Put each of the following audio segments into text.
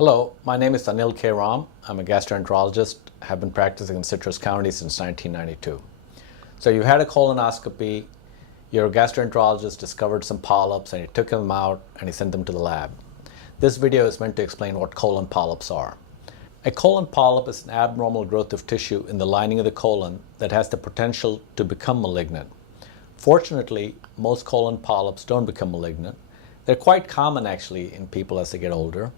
Hello, my name is Anil K. Ram. I'm a gastroenterologist, have been practicing in Citrus County since 1992. So you had a colonoscopy, your gastroenterologist discovered some polyps and he took them out and he sent them to the lab. This video is meant to explain what colon polyps are. A colon polyp is an abnormal growth of tissue in the lining of the colon that has the potential to become malignant. Fortunately, most colon polyps don't become malignant. They're quite common actually in people as they get older.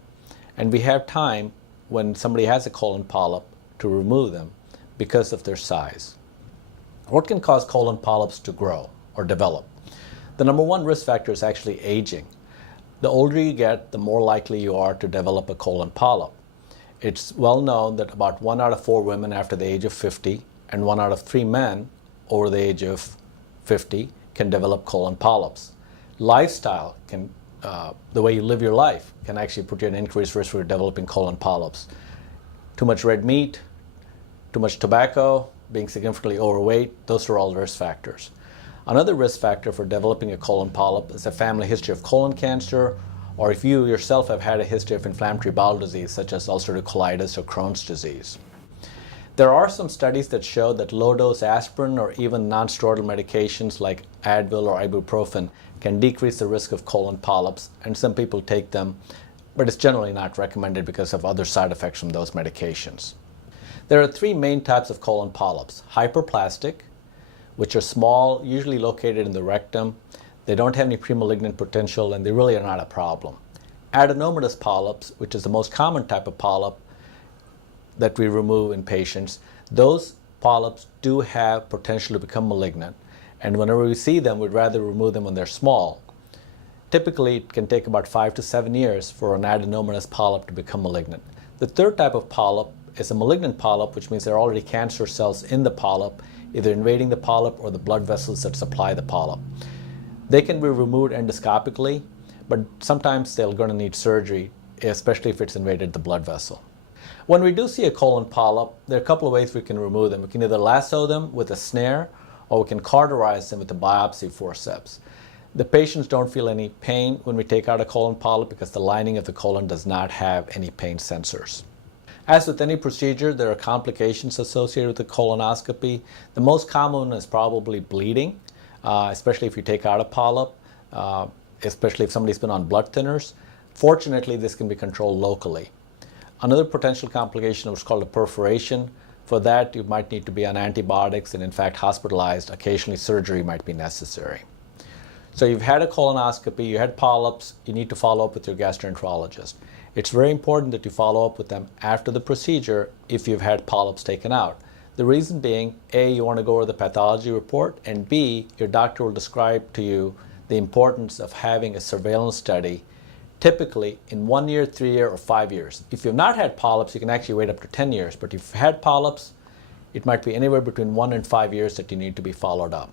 And we have time when somebody has a colon polyp to remove them because of their size. What can cause colon polyps to grow or develop? The number one risk factor is actually aging. The older you get, the more likely you are to develop a colon polyp. It's well known that about 1 out of 4 women after the age of 50 and 1 out of 3 men over the age of 50 can develop colon polyps. Lifestyle can the way you live your life can actually put you at an increased risk for developing colon polyps. Too much red meat, too much tobacco, being significantly overweight, those are all risk factors. Another risk factor for developing a colon polyp is a family history of colon cancer, or if you yourself have had a history of inflammatory bowel disease such as ulcerative colitis or Crohn's disease. There are some studies that show that low-dose aspirin or even non-steroidal medications like Advil or ibuprofen can decrease the risk of colon polyps, and some people take them, but it's generally not recommended because of other side effects from those medications. There are 3 main types of colon polyps. Hyperplastic, which are small, usually located in the rectum. They don't have any premalignant potential and they really are not a problem. Adenomatous polyps, which is the most common type of polyp that we remove in patients, those polyps do have potential to become malignant, and whenever we see them, we'd rather remove them when they're small. Typically, it can take about 5 to 7 years for an adenomatous polyp to become malignant. The third type of polyp is a malignant polyp, which means there are already cancer cells in the polyp, either invading the polyp or the blood vessels that supply the polyp. They can be removed endoscopically, but sometimes they're going to need surgery, especially if it's invaded the blood vessel. When we do see a colon polyp, there are a couple of ways we can remove them. We can either lasso them with a snare, or we can cauterize them with a biopsy forceps. The patients don't feel any pain when we take out a colon polyp because the lining of the colon does not have any pain sensors. As with any procedure, there are complications associated with the colonoscopy. The most common one is probably bleeding, especially if you take out a polyp, especially if somebody's been on blood thinners. Fortunately, this can be controlled locally. Another potential complication is called a perforation. For that, you might need to be on antibiotics and in fact hospitalized. Occasionally surgery might be necessary. So you've had a colonoscopy, you had polyps, you need to follow up with your gastroenterologist. It's very important that you follow up with them after the procedure if you've had polyps taken out. The reason being, A, you want to go over the pathology report, and B, your doctor will describe to you the importance of having a surveillance study, typically in 1 year, 3 year, or 5 years. If you've not had polyps, you can actually wait up to 10 years, but if you've had polyps, it might be anywhere between 1 and 5 years that you need to be followed up.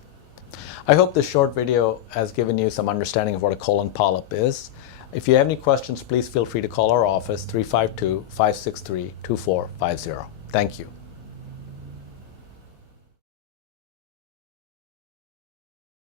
I hope this short video has given you some understanding of what a colon polyp is. If you have any questions, please feel free to call our office, 352-563-2450. Thank you.